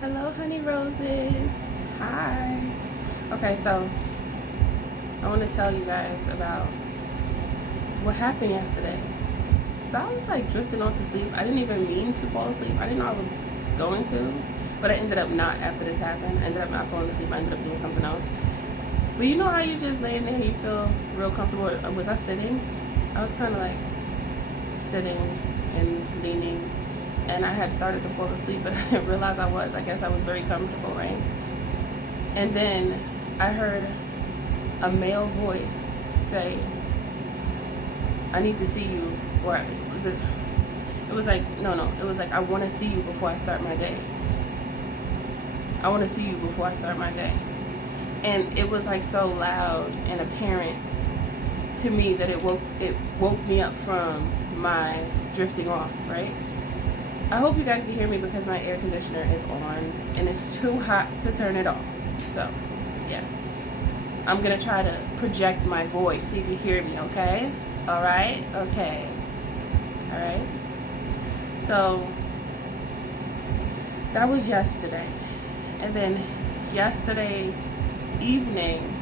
Hello, honey roses. Hi. Okay, so I want to tell you guys about what happened yesterday. So I was like drifting off to sleep. I didn't even mean to fall asleep. I didn't know I was going to, but I ended up not after this happened. I ended up not falling asleep. I ended up doing something else. But you know how you just laying there and you feel real comfortable? Was I sitting? I was kind of like sitting and leaning, and I had started to fall asleep, but I didn't realize I was. I guess I was very comfortable, right? And then I heard a male voice say, I need to see you. Or was it? It was like, no. It was like, I want to see you before I start my day. I want to see you before I start my day. And it was like so loud and apparent to me that it woke me up from my drifting off, right? I hope you guys can hear me because my air conditioner is on and it's too hot to turn it off. So, yes. I'm going to try to project my voice so you can hear me, okay? All right? Okay. All right? So, that was yesterday. And then yesterday evening,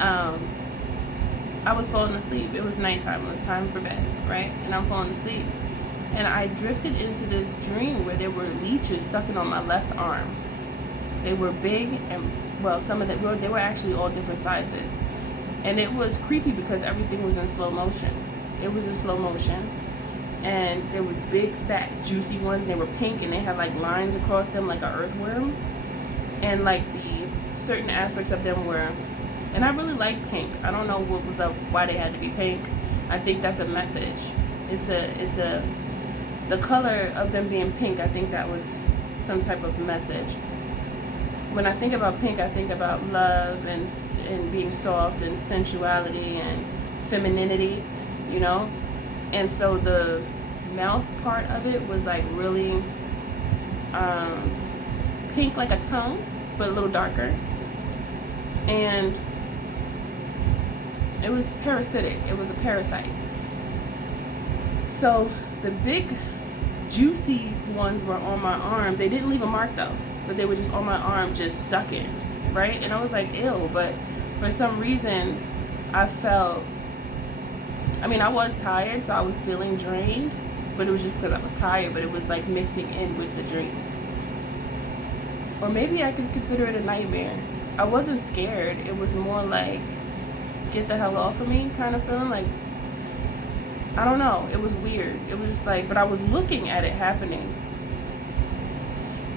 I was falling asleep. It was nighttime. It was time for bed, right? And I'm falling asleep. And I drifted into this dream where there were leeches sucking on my left arm. They were big and, well, some of them, they were actually all different sizes. And it was creepy because everything was in slow motion. It was in slow motion. And there was big, fat, juicy ones. And they were pink and they had like lines across them like an earthworm. And like the certain aspects of them were, and I really like pink. I don't know what was up, why they had to be pink. I think that's a message. The color of them being pink, I think that was some type of message. When I think about pink, I think about love and being soft and sensuality and femininity, you know? And so the mouth part of it was like really pink like a tongue, but a little darker. And it was parasitic. It was a parasite. So the big juicy ones were on my arm. They didn't leave a mark though, but they were just on my arm just sucking, right? And I was like, ew, but for some reason I felt, I mean, I was tired, so I was feeling drained, but it was just because I was tired, but it was like mixing in with the dream. Or maybe I could consider it a nightmare. I wasn't scared. It was more like, get the hell off of me kind of feeling. Like, I don't know. It was weird. It was just like, but I was looking at it happening.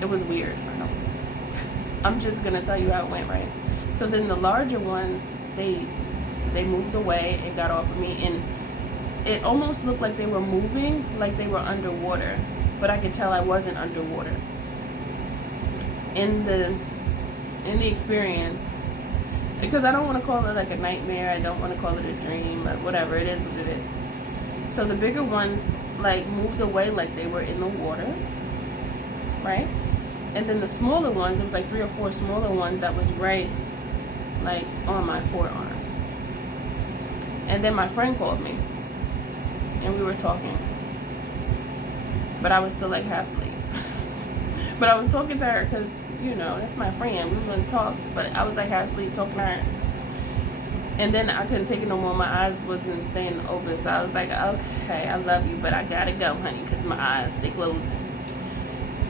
It was weird. I know. I'm just going to tell you how it went, right? So then the larger ones, they moved away and got off of me. And it almost looked like they were moving, like they were underwater. But I could tell I wasn't underwater. In the experience, because I don't want to call it like a nightmare, I don't want to call it a dream, but whatever, it is what it is. So the bigger ones like moved away like they were in the water, right? And then the smaller ones, it was like 3 or 4 smaller ones that was right like on my forearm. And then my friend called me and we were talking, but I was still like half asleep. But I was talking to her because, you know, that's my friend. We were going to talk, but I was like half asleep talking to her. And then I couldn't take it no more. My eyes wasn't staying open. So I was like, okay, I love you, but I got to go, honey, because my eyes, they closing.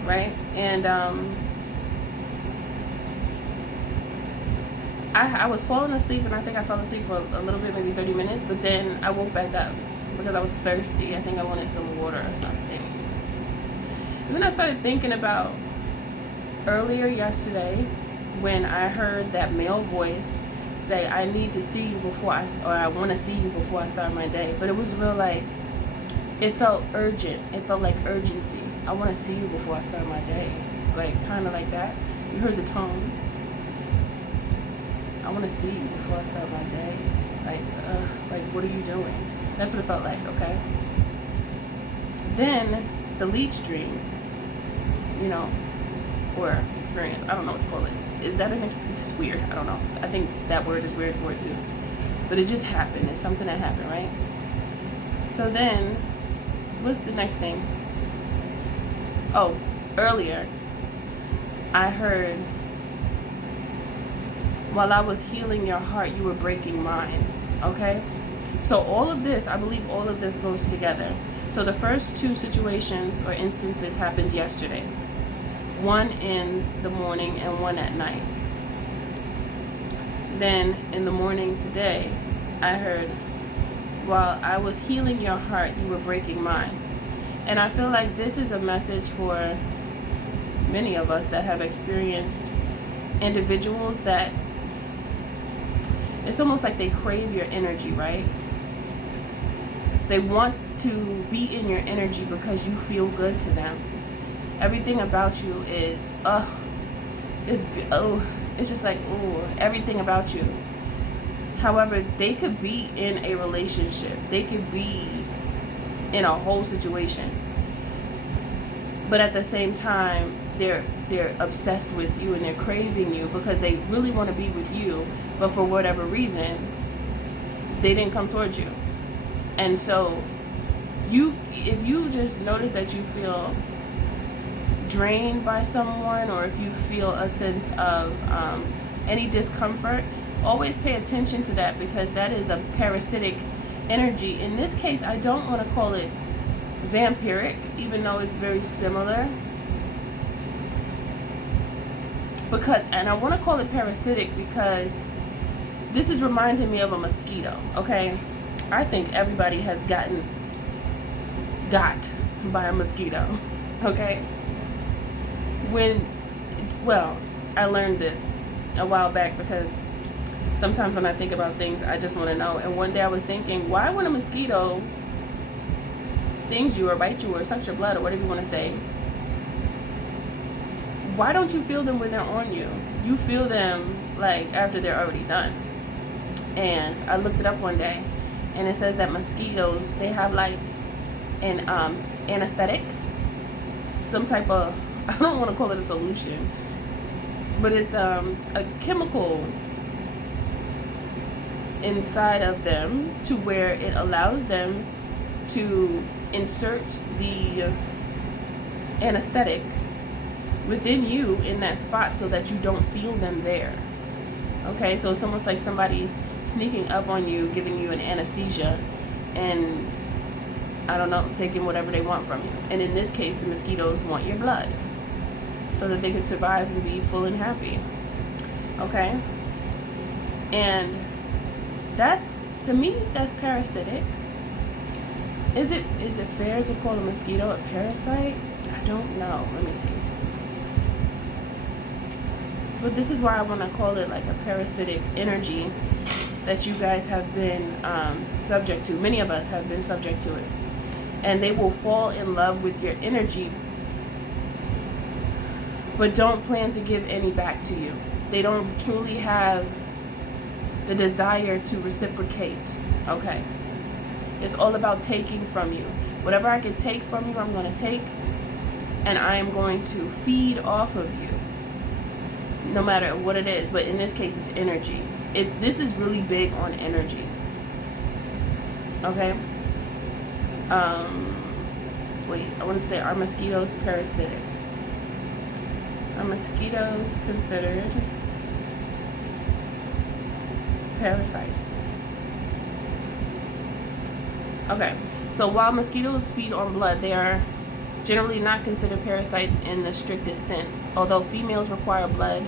Right? And I was falling asleep, and I think I fell asleep for a little bit, maybe 30 minutes. But then I woke back up because I was thirsty. I think I wanted some water or something. And then I started thinking about earlier yesterday when I heard that male voice say, I need to see you before I want to see you before I start my day. But it was real like, it felt urgent. It felt like urgency. I want to see you before I start my day. Like, kind of like that. You heard the tone. I want to see you before I start my day. Like, what are you doing? That's what it felt like, okay? Then, the leech dream, you know, or experience, I don't know what to call it. Is that an experience? It's weird, I don't know. I think that word is weird for it too. But it just happened. It's something that happened, right? So then, what's the next thing? Oh, earlier, I heard, while I was healing your heart, you were breaking mine. Okay? So all of this, I believe all of this goes together. So the first two situations or instances happened yesterday. One in the morning and one at night. Then in the morning today, I heard, while I was healing your heart, you were breaking mine. And I feel like this is a message for many of us that have experienced individuals that it's almost like they crave your energy, right? They want to be in your energy because you feel good to them. Everything about you is, it's just like, everything about you. However, they could be in a relationship. They could be in a whole situation. But at the same time, they're obsessed with you and they're craving you because they really want to be with you, but for whatever reason, they didn't come towards you. And so if you just notice that you feel drained by someone, or if you feel a sense of any discomfort, always pay attention to that, because that is a parasitic energy. In this case, I don't want to call it vampiric, even though it's very similar, and I want to call it parasitic because this is reminding me of a mosquito. Okay, I think everybody has got by a mosquito. Okay, I learned this a while back, because sometimes when I think about things, I just want to know. And one day I was thinking, why when a mosquito stings you or bites you or sucks your blood or whatever you want to say, why don't you feel them when they're on you? You feel them like after they're already done. And I looked it up one day, and it says that mosquitoes, they have like an anesthetic, some type of, I don't want to call it a solution, but it's a chemical inside of them to where it allows them to insert the anesthetic within you in that spot so that you don't feel them there. Okay, so it's almost like somebody sneaking up on you, giving you an anesthesia, and I don't know, taking whatever they want from you. And in this case, the mosquitoes want your blood so that they can survive and be full and happy. Okay? And that's, to me, that's parasitic. Is it fair to call a mosquito a parasite? I don't know. Let me see. But this is why I want to call it like a parasitic energy that you guys have been subject to. Many of us have been subject to it. And they will fall in love with your energy, but don't plan to give any back to you. They don't truly have the desire to reciprocate. Okay? It's all about taking from you. Whatever I can take from you, I'm going to take, and I am going to feed off of you, no matter what it is. But in this case, it's energy. This is really big on energy. Okay? I want to say, are mosquitoes parasitic? Are mosquitoes considered parasites? Okay, so while mosquitoes feed on blood, they are generally not considered parasites in the strictest sense. Although females require blood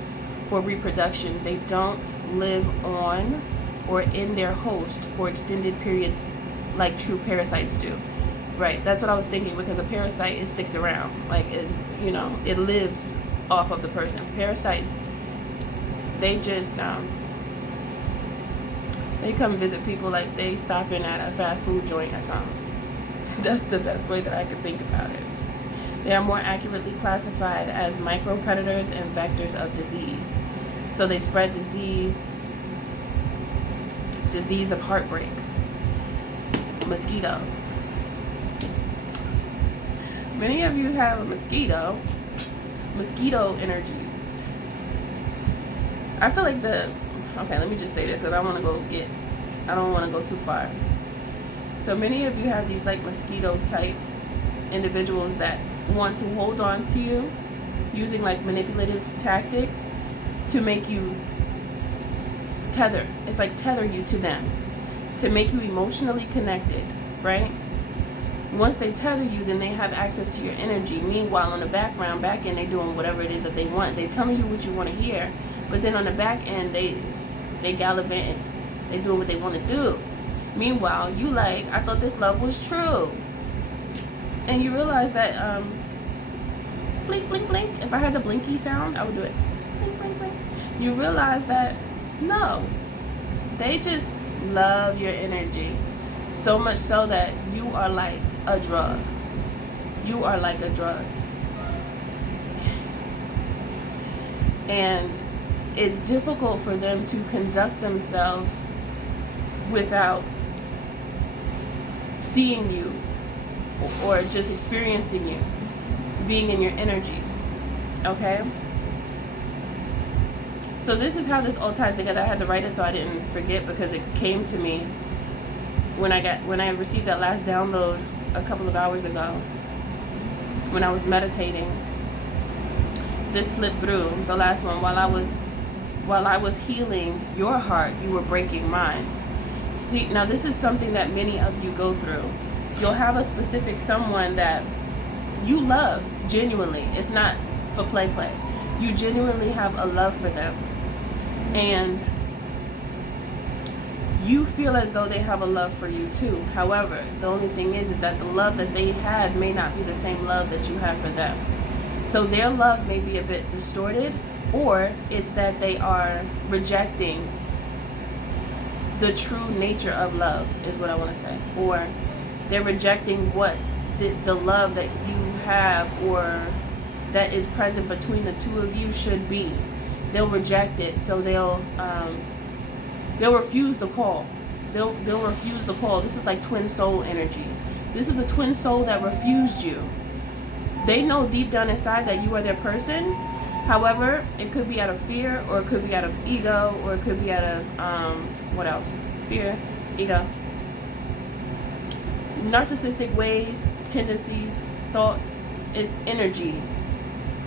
for reproduction, they don't live on or in their host for extended periods like true parasites do. Right, that's what I was thinking, because a parasite, it sticks around. Like, it lives off of the person. Parasites, they just, they come visit people like they stop in at a fast food joint or something. That's the best way that I could think about it. They are more accurately classified as micropredators and vectors of disease. So they spread disease of heartbreak. Mosquito. Many of you have a mosquito energies. I feel like okay, let me just say this, because I don't want to go too far. So many of you have these like mosquito type individuals that want to hold on to you using like manipulative tactics to make you tether. It's like tether you to them, to make you emotionally connected, right? Once they tether you, then they have access to your energy. Meanwhile, on the back end, they doing whatever it is that they want. They telling you what you want to hear, but then on the back end, they gallivanting. They doing what they want to do. Meanwhile, you like, I thought this love was true, and you realize that blink, blink, blink. If I had the blinky sound, I would do it. Blink, blink, blink. You realize that no, they just love your energy so much so that you are like a drug. You are like a drug. And it's difficult for them to conduct themselves without seeing you or just experiencing you, being in your energy. Okay? So this is how this all ties together. I had to write it so I didn't forget, because it came to me when I received that last download a couple of hours ago when I was meditating. This slipped through, the last one. While I was healing your heart, you were breaking mine. See, now this is something that many of you go through. You'll have a specific someone that you love genuinely. It's not for play. You genuinely have a love for them, and you feel as though they have a love for you too. However, the only thing is that the love that they had may not be the same love that you have for them. So their love may be a bit distorted, or it's that they are rejecting the true nature of love, is what I want to say. Or they're rejecting what the love that you have or that is present between the two of you should be. They'll reject it, so they'll refuse the call. They'll refuse the call. This is like twin soul energy. This is a twin soul that refused you. They know deep down inside that you are their person. However, it could be out of fear, or it could be out of ego, or it could be out of what else? Fear, ego, narcissistic ways, tendencies, thoughts. It's energy.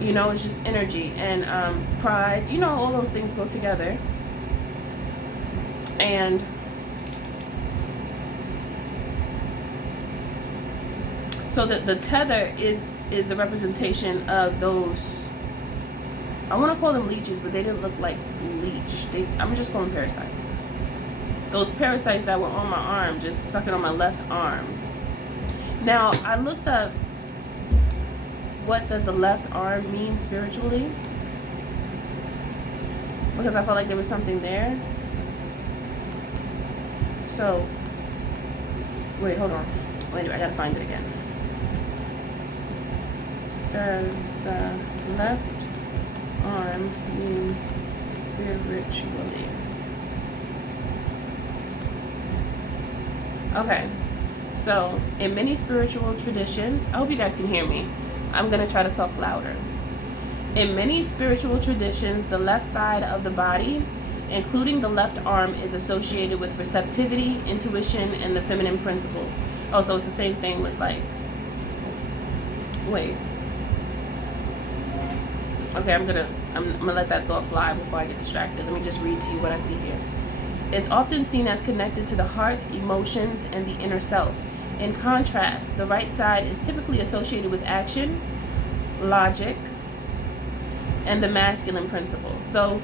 You know, it's just energy. And pride, you know, all those things go together. And so the tether is the representation of those, I want to call them leeches, but they didn't look like leech. I'm just calling them parasites. Those parasites that were on my arm, just sucking on my left arm. Now, I looked up what does the left arm mean spiritually, because I felt like there was something there. So, wait, hold on. Wait, I gotta find it again. Does the left arm mean spiritually? Okay, so in many spiritual traditions, I hope you guys can hear me. I'm gonna try to talk louder. In many spiritual traditions, the left side of the body, including the left arm, is associated with receptivity, intuition, and the feminine principles. Oh, so it's the same thing with like, wait. Okay, I'm gonna let that thought fly before I get distracted. Let me just read to you what I see here. It's often seen as connected to the heart, emotions, and the inner self. In contrast, the right side is typically associated with action, logic, and the masculine principles. So,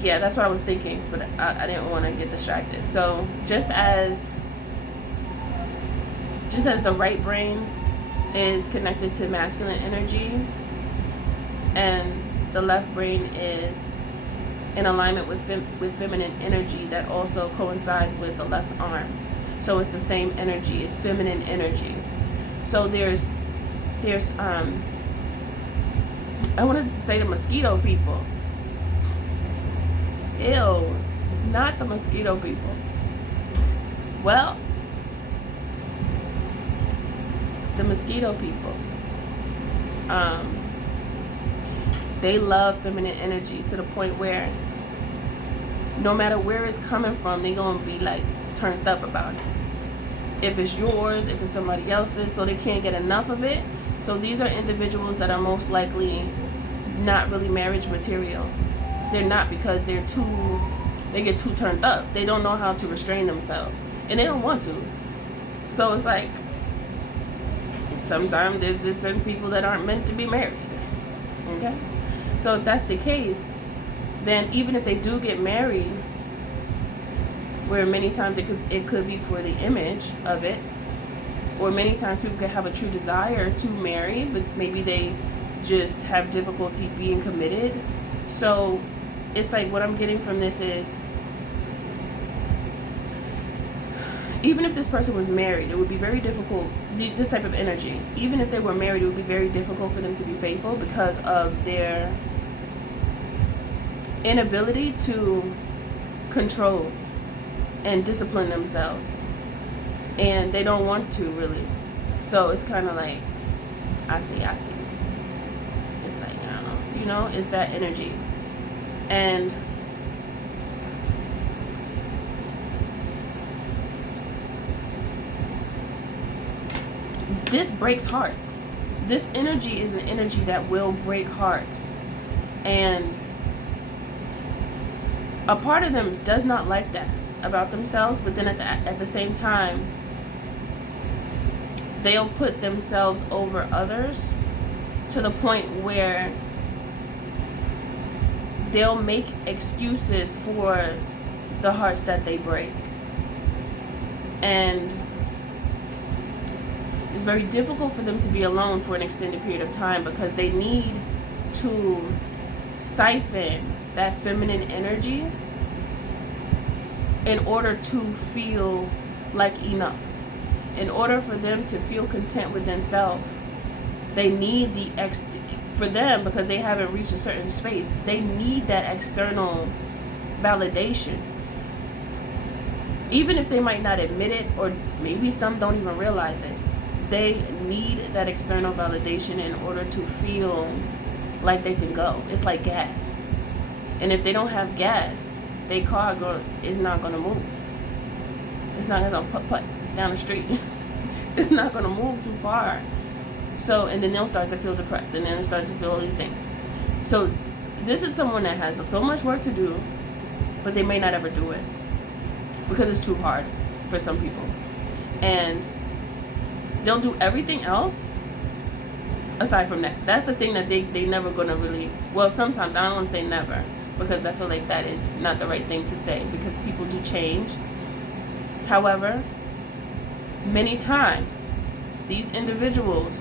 yeah, that's what I was thinking, but I didn't want to get distracted. So, just as the right brain is connected to masculine energy, and the left brain is in alignment with feminine energy, that also coincides with the left arm. So it's the same energy, it's feminine energy. So there's I wanted to say the mosquito people. Ew, not the mosquito people. Well, the mosquito people. They love feminine energy to the point where no matter where it's coming from, they're gonna be like turned up about it. If it's yours, if it's somebody else's, so they can't get enough of it. So these are individuals that are most likely not really marriage material. They're not, because they get too turned up. They don't know how to restrain themselves, and they don't want to. So it's like, sometimes there's just certain people that aren't meant to be married. Okay? So if that's the case, then even if they do get married, where many times it could be for the image of it, or many times people could have a true desire to marry, but maybe they just have difficulty being committed. So it's like, what I'm getting from this is, even if this person was married, it would be very difficult, this type of energy, even if they were married, it would be very difficult for them to be faithful because of their inability to control and discipline themselves. And they don't want to, really. So it's kind of like, I see. It's like, I don't know, it's that energy. And this breaks hearts. This energy is an energy that will break hearts. And a part of them does not like that about themselves, but then at the same time, they'll put themselves over others to the point where they'll make excuses for the hearts that they break. And it's very difficult for them to be alone for an extended period of time, because they need to siphon that feminine energy in order to feel like enough. In order for them to feel content with themselves, they need for them, because they haven't reached a certain space, they need that external validation. Even if they might not admit it, or maybe some don't even realize it, they need that external validation in order to feel like they can go. It's like gas. And if they don't have gas, their car is not going to move. It's not going to put down the street. It's not going to move too far. So, and then they'll start to feel depressed, and then they'll start to feel all these things. So this is someone that has so much work to do, but they may not ever do it because it's too hard for some people. And they'll do everything else aside from that. That's the thing that they never gonna really, well, sometimes, I don't want to say never, because I feel like that is not the right thing to say, because people do change. However, many times these individuals,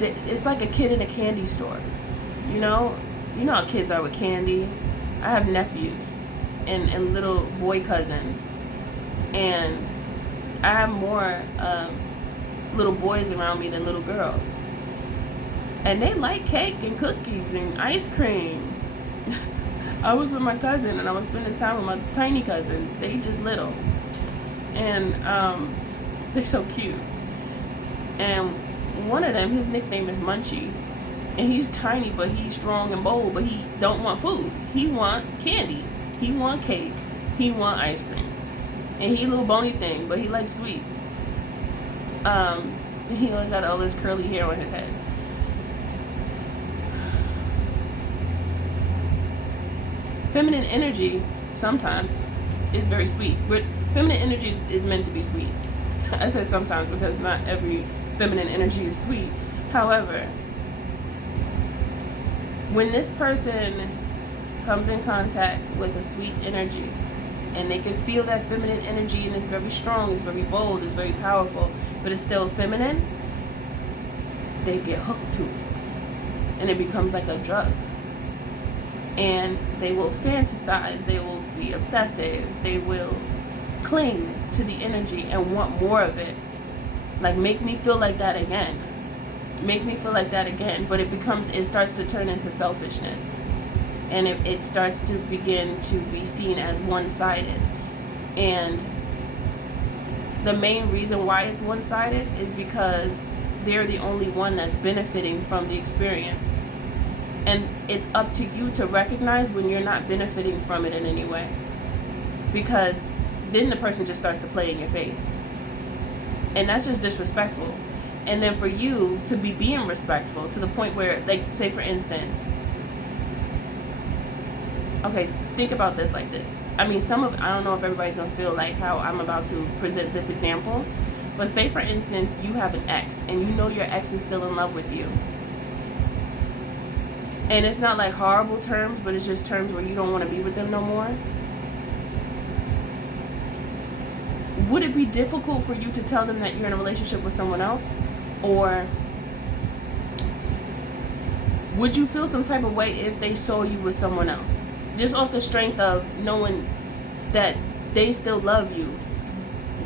it's like a kid in a candy store. You know how kids are with candy. I have nephews and little boy cousins, and I have more little boys around me than little girls, and they like cake and cookies and ice cream. I was with my cousin, and I was spending time with my tiny cousins. They just little, and they're so cute. And one of them, his nickname is Munchie, and he's tiny, but he's strong and bold. But he don't want food. He want candy. He want cake. He want ice cream. And he a little bony thing, but he likes sweets. He only got all this curly hair on his head. Feminine energy sometimes is very sweet. Feminine energy is meant to be sweet. I said sometimes because not every feminine energy is sweet. However, when this person comes in contact with a sweet energy, and they can feel that feminine energy, and it's very strong, it's very bold, it's very powerful, but it's still feminine, they get hooked to it. And it becomes like a drug. And they will fantasize, they will be obsessive, they will cling to the energy and want more of it. Like, make me feel like that again. Make me feel like that again. But it starts to turn into selfishness. And it starts to begin to be seen as one-sided. And the main reason why it's one-sided is because they're the only one that's benefiting from the experience. And it's up to you to recognize when you're not benefiting from it in any way. Because then the person just starts to play in your face. And that's just disrespectful. And then for you to be being respectful to the point where, like, say for instance, okay, think about this like this. I mean, I don't know if everybody's gonna feel like how I'm about to present this example, but say for instance, you have an ex and you know your ex is still in love with you. And it's not like horrible terms, but it's just terms where you don't want to be with them no more. Would it be difficult for you to tell them that you're in a relationship with someone else? Or would you feel some type of way if they saw you with someone else? Just off the strength of knowing that they still love you.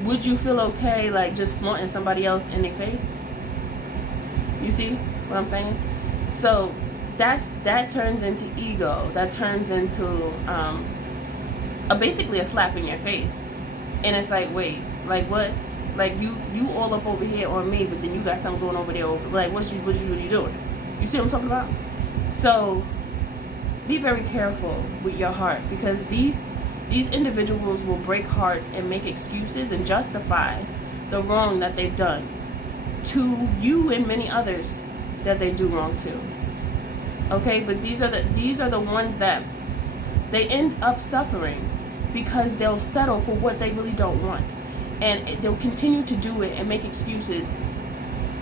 Would you feel okay, like, just flaunting somebody else in their face? You see what I'm saying? So that turns into ego. That turns into basically a slap in your face. And it's like, wait, like what? Like you all up over here on me, but then you got something going over there. Like what you doing? You see what I'm talking about? So be very careful with your heart, because these individuals will break hearts and make excuses and justify the wrong that they've done to you and many others that they do wrong to. Okay, but these are the ones that they end up suffering because they'll settle for what they really don't want, and they'll continue to do it and make excuses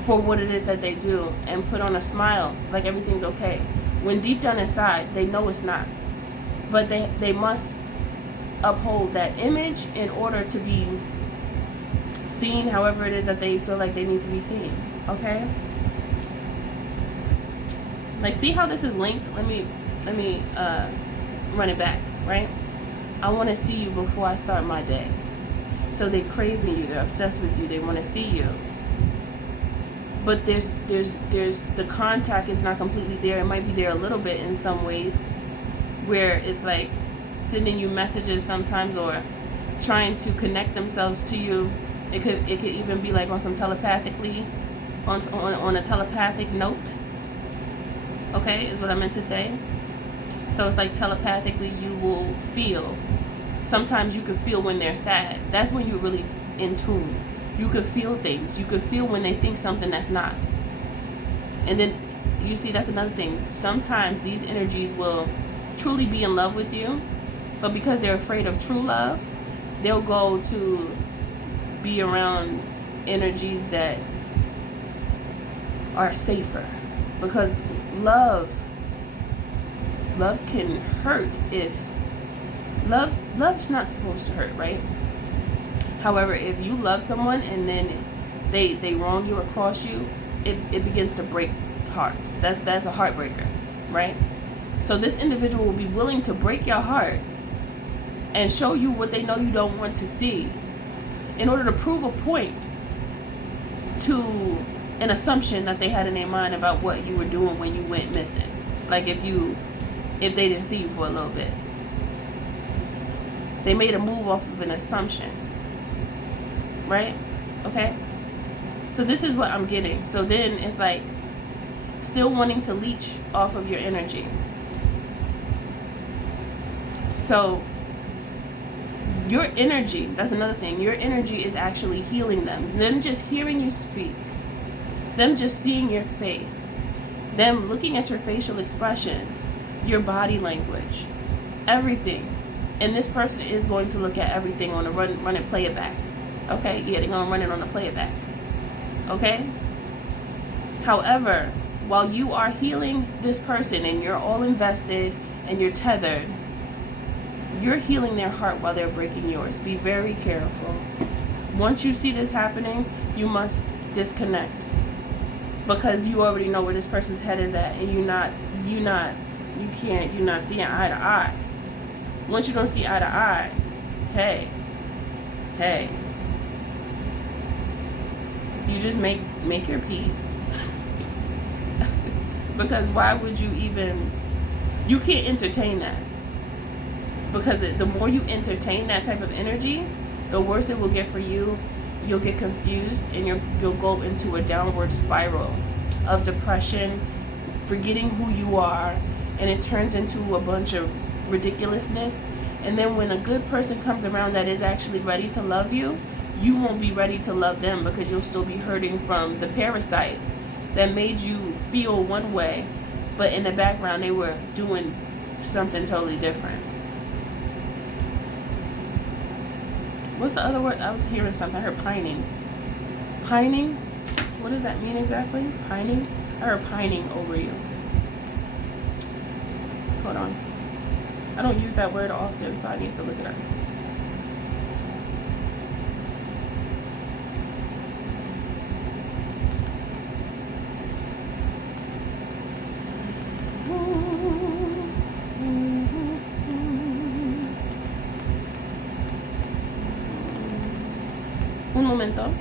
for what it is that they do and put on a smile like everything's okay, when deep down inside they know it's not. But they must uphold that image in order to be seen however it is that they feel like they need to be seen. Okay, like, see how this is linked? Let me run it back, right? I want to see you before I start my day. So they're craving you, they're obsessed with you, they want to see you. But there's the contact is not completely there. It might be there a little bit in some ways, where it's like sending you messages sometimes, or trying to connect themselves to you. It could even be like on some telepathically, on a telepathic note. Okay, is what I meant to say. So it's like telepathically you will feel. Sometimes you could feel when they're sad. That's when you're really in tune. You could feel things. You could feel when they think something that's not. And then, you see, that's another thing. Sometimes these energies will truly be in love with you, but because they're afraid of true love, they'll go to be around energies that are safer. Because love can hurt if love's not supposed to hurt, right? However, if you love someone and then they wrong you or cross you, it begins to break hearts. That's a heartbreaker, right? So this individual will be willing to break your heart and show you what they know you don't want to see in order to prove a point to an assumption that they had in their mind about what you were doing when you went missing. Like if they didn't see you for a little bit. They made a move off of an assumption. Right? Okay? So this is what I'm getting. So then it's like still wanting to leech off of your energy. So your energy, that's another thing. Your energy is actually healing them. Them just hearing you speak. Them just seeing your face. Them looking at your facial expressions, your body language, everything. And this person is going to look at everything on a run and play it back. Okay? Yeah, they're going to run it on the play it back. Okay? However, while you are healing this person and you're all invested and you're tethered, you're healing their heart while they're breaking yours. Be very careful. Once you see this happening, you must disconnect. Because you already know where this person's head is at, and you're not seeing eye to eye. Once you don't see eye to eye, hey, you just make your peace. Because why would you even? You can't entertain that. Because the more you entertain that type of energy, the worse it will get for you. You'll get confused and you'll go into a downward spiral of depression, forgetting who you are, and it turns into a bunch of ridiculousness. And then when a good person comes around that is actually ready to love you, you won't be ready to love them because you'll still be hurting from the parasite that made you feel one way, but in the background they were doing something totally different. What's the other word? I was hearing something. I heard pining. Pining? What does that mean exactly? Pining? I heard pining over you. Hold on. I don't use that word often, so I need to look it up. Un momento.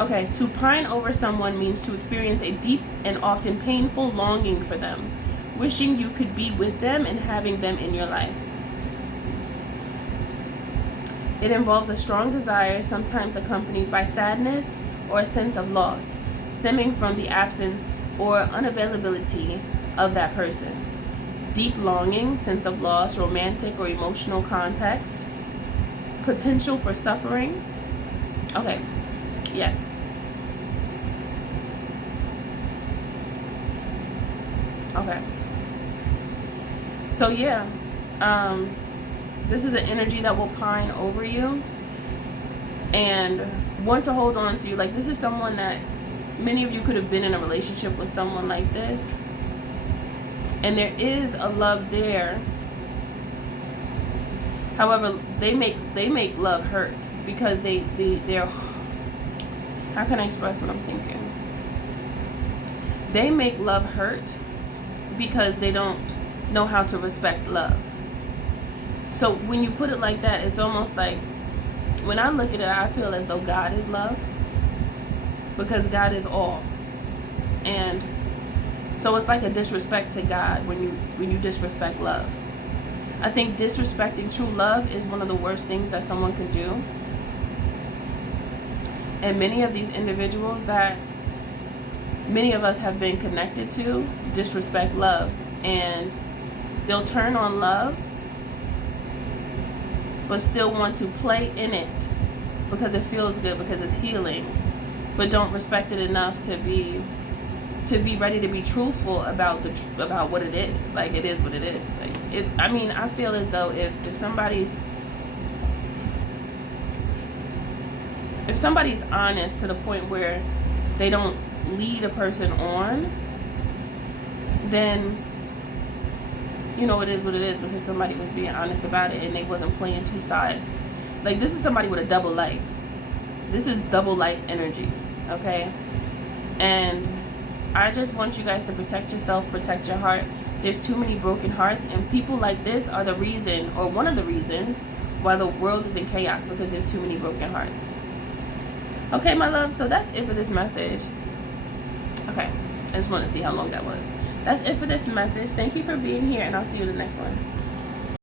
Okay, to pine over someone means to experience a deep and often painful longing for them, wishing you could be with them and having them in your life. It involves a strong desire, sometimes accompanied by sadness or a sense of loss, stemming from the absence or unavailability of that person. Deep longing, sense of loss, romantic or emotional context, potential for suffering. Okay, yes. Okay. So yeah, this is an energy that will pine over you and want to hold on to you. Like, this is someone that many of you could have been in a relationship with someone like this, and there is a love there. However, they make love hurt because they're how can I express what I'm thinking? They make love hurt because they don't know how to respect love. So when you put it like that, it's almost like, when I look at it, I feel as though God is love, because God is all. And so it's like a disrespect to God when you disrespect love. I think disrespecting true love is one of the worst things that someone can do. And many of these individuals that many of us have been connected to disrespect love, and they'll turn on love but still want to play in it because it feels good, because it's healing, but don't respect it enough to be ready to be truthful about about what it is. Like, it is what it is. Like, I mean, I feel as though if somebody's honest to the point where they don't lead a person on, then you know it is what it is, because somebody was being honest about it and they wasn't playing two sides. Like, this is somebody with a double life. This is double life energy, okay? And I just want you guys to protect yourself, protect your heart. There's too many broken hearts, and people like this are the reason, or one of the reasons, why the world is in chaos, because there's too many broken hearts. Okay, my love, so that's it for this message. Okay, I just want to see how long that was. That's it for this message. Thank you for being here, and I'll see you in the next one.